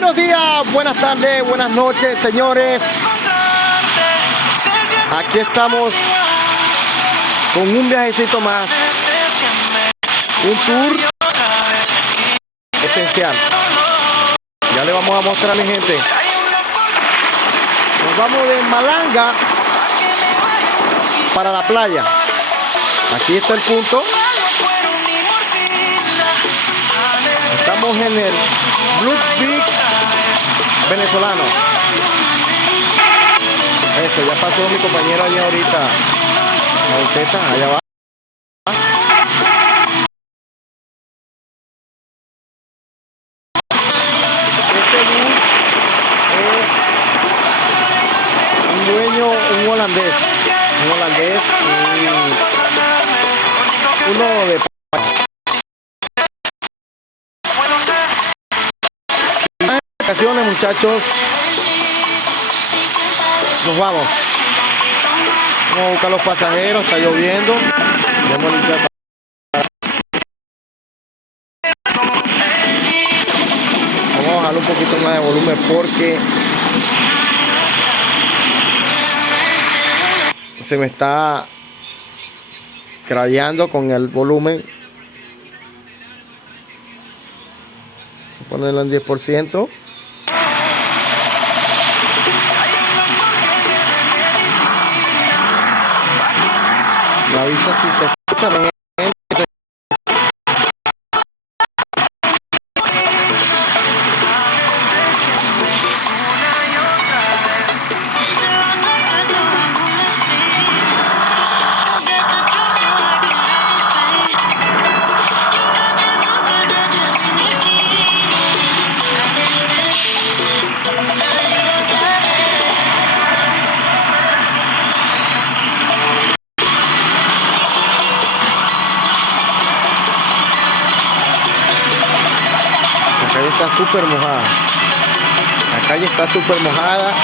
Buenos días, buenas tardes, buenas noches, señores. Aquí estamos con un viajecito más. Un tour esencial. Ya le vamos a mostrar a mi gente. Nos vamos de Malanga para la playa. Aquí está el punto. Estamos en el Blue Beach venezolano. Eso, ya pasó mi compañero allá ahorita. La buceta, allá va. Este bus es un dueño, un holandés, uno de vacaciones, muchachos. Nos vamos. Vamos a buscar los pasajeros, está lloviendo. Vamos a limpiar. Vamos a bajarle un poquito más de volumen porque se me está crayeando con el volumen. Voy a ponerlo en 10%. Me avisa si se escucha bien. La calle está súper mojada. La calle está súper mojada.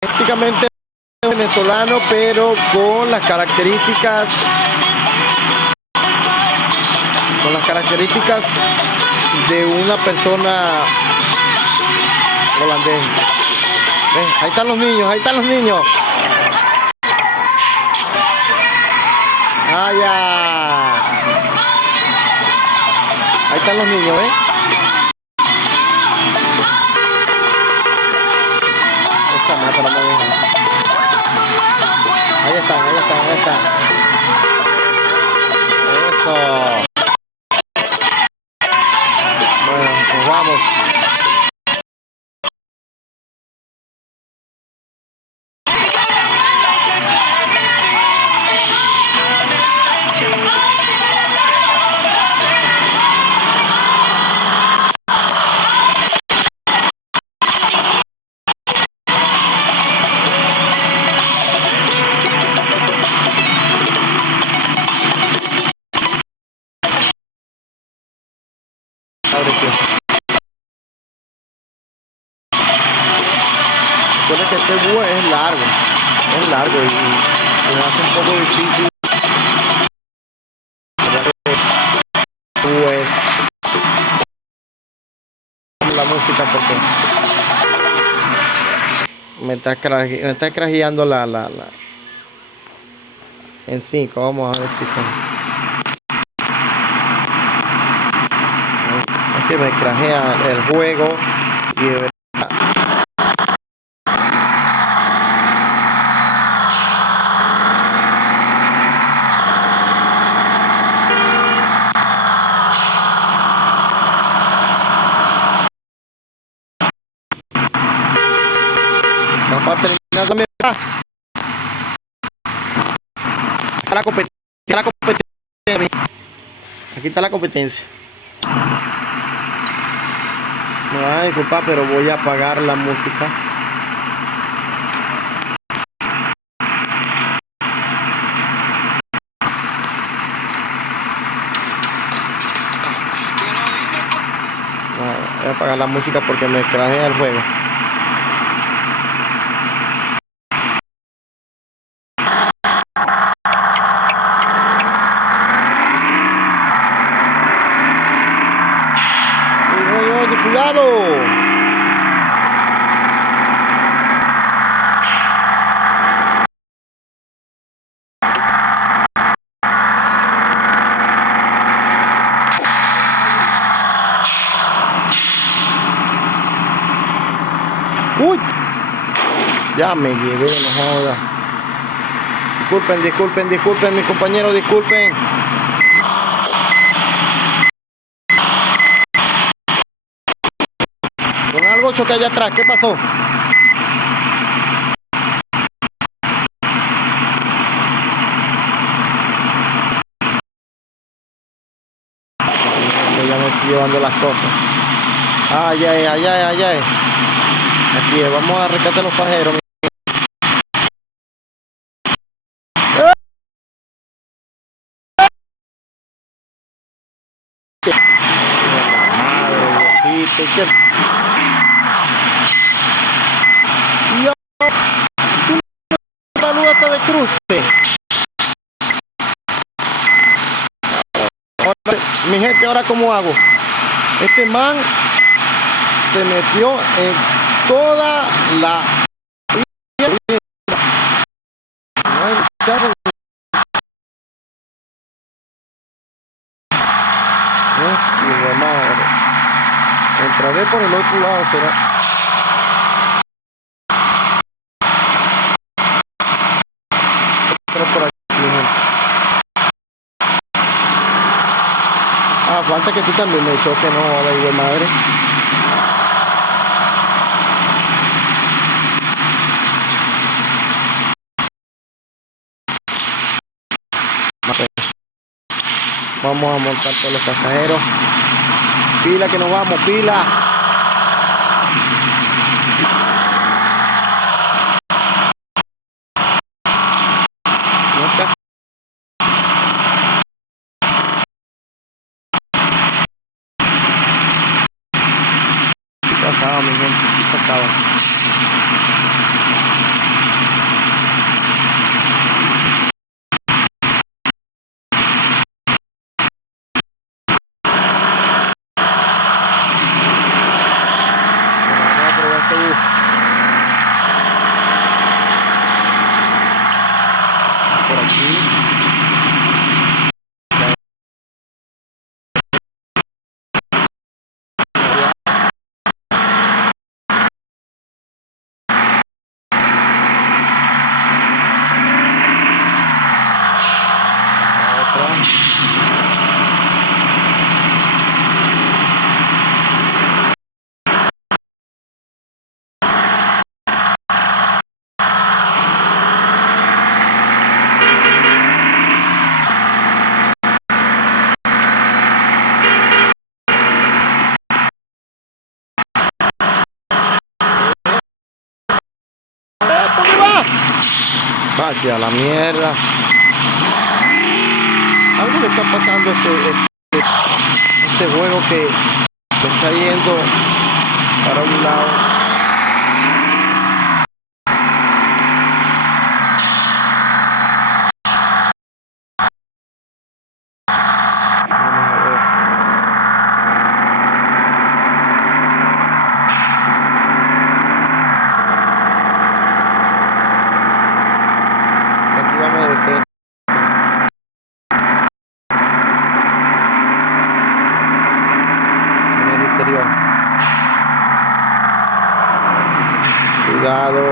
Prácticamente venezolano, pero con las características de una persona holandesa. Ahí están los niños, ahí están los niños. Ah, ya. Ahí están los niños, ¿eh? Esa mata la maneja. Ahí están, ahí están, ahí están. Eso. Bueno, nos vamos. Recuerda que este búho es largo y se me hace un poco difícil. Pues la música porque me está crajeando la en 5. Vamos a ver si son. Es que me crajea el juego y de verdad. Para terminar también. La competencia. Aquí está la competencia. Me van a disculpar, pero voy a apagar la música. Voy a apagar la música porque me crajea el juego. cuidado. Uy, ya me llevé, no joda. Disculpen, mis compañeros, disculpen. Con algo choqué allá atrás, ¿qué pasó? Ya me estoy llevando las cosas. Ay. Aquí vamos a rescatar los pajeros. Dios, una luz hasta de cruce. Ahora, mi gente, ¿ahora cómo hago? Este man se metió en toda la... No hay chavo. De madre. Entraré por el otro lado, será. Pero por aquí, gente. Falta que tú también me choques, no, la hijo de madre. Vamos a montar todos los pasajeros. Pila que nos vamos, pila. ¿Qué pasaba, mi gente? ¿Qué pasaba? Por aquí. Vaya la mierda. Algo le está pasando a este juego que se está yendo para un lado. Aquí vamos de frente. Cuidado.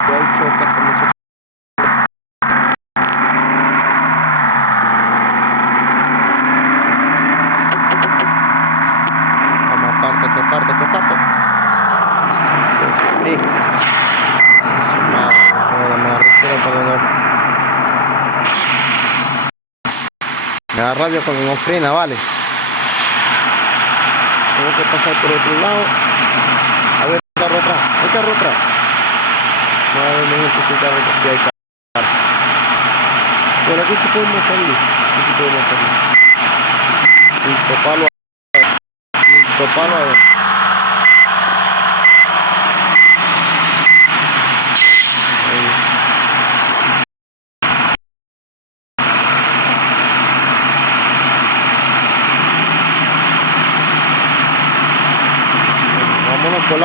Hay chocas, muchachos. Vamos, apártate. Sí. Me da rabia cuando no frena, vale. Tengo que pasar por otro lado. A ver, hay carro atrás. No, a ver, mi gente, si hay carro atrás, sí hay carro. Bueno, aquí sí podemos salir. Sin toparlo a ver.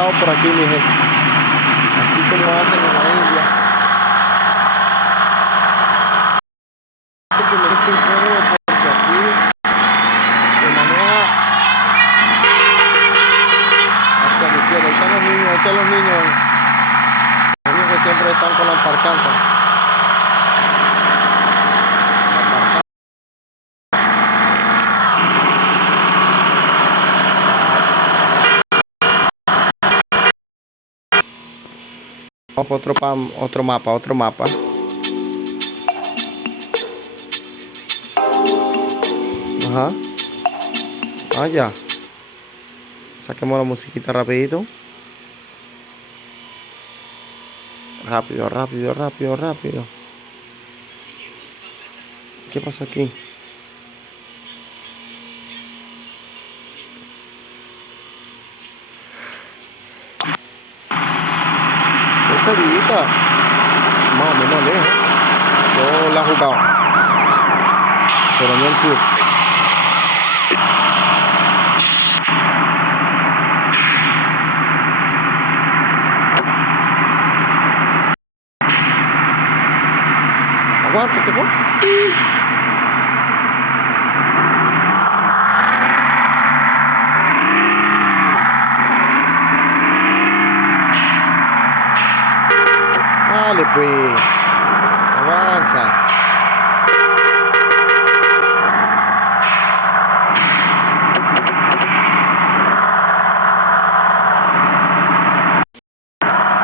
lado por aquí, mi gente. Así como hacen en la India. Que me siento incómodo porque aquí se maneja hasta mi izquierda. Ahí están los niños, los niños que siempre están con la parcanta. Vamos para otro mapa. Ajá. Ah, ya. Saquemos la musiquita rapidito. Rápido. ¿Qué pasa aquí? Esta villita, más o menos lejos. Yo la he jugado, pero no el tour. Aguántate, ¿no? Dale, pues. Avanza.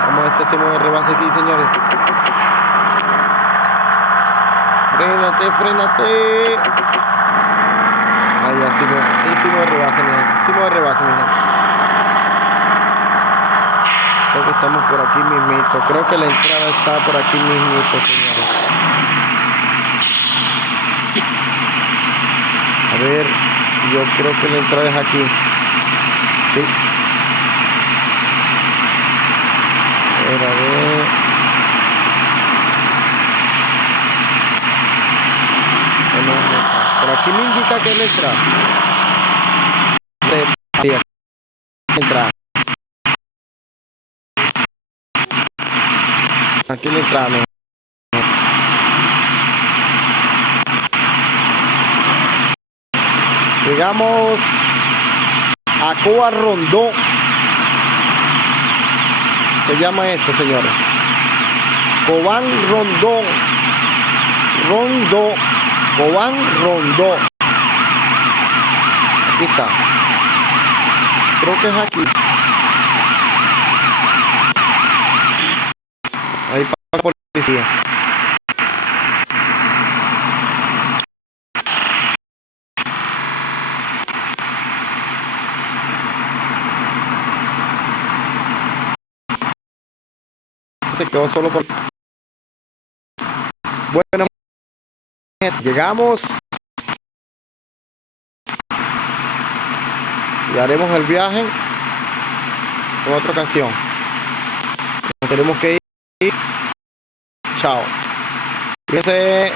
Vamos a ver si hacemos el rebase aquí, señores. Frénate. Ahí así hicimos el rebase, mi gente. Creo que estamos por aquí mismito. Creo que la entrada está por aquí mismito, señores. A ver, yo creo que la entrada es aquí. Sí. A ver. Por aquí me indica que es la entrada. Aquí le entramos. Llegamos a Coa Rondó. Se llama esto, señores. Cobán Rondó. Cobán Rondó. Aquí está. Creo que es aquí. Ahí pasa la policía. Se quedó solo por... Bueno, llegamos y haremos el viaje en otra ocasión. Tenemos que ir. Chao. Fíjense.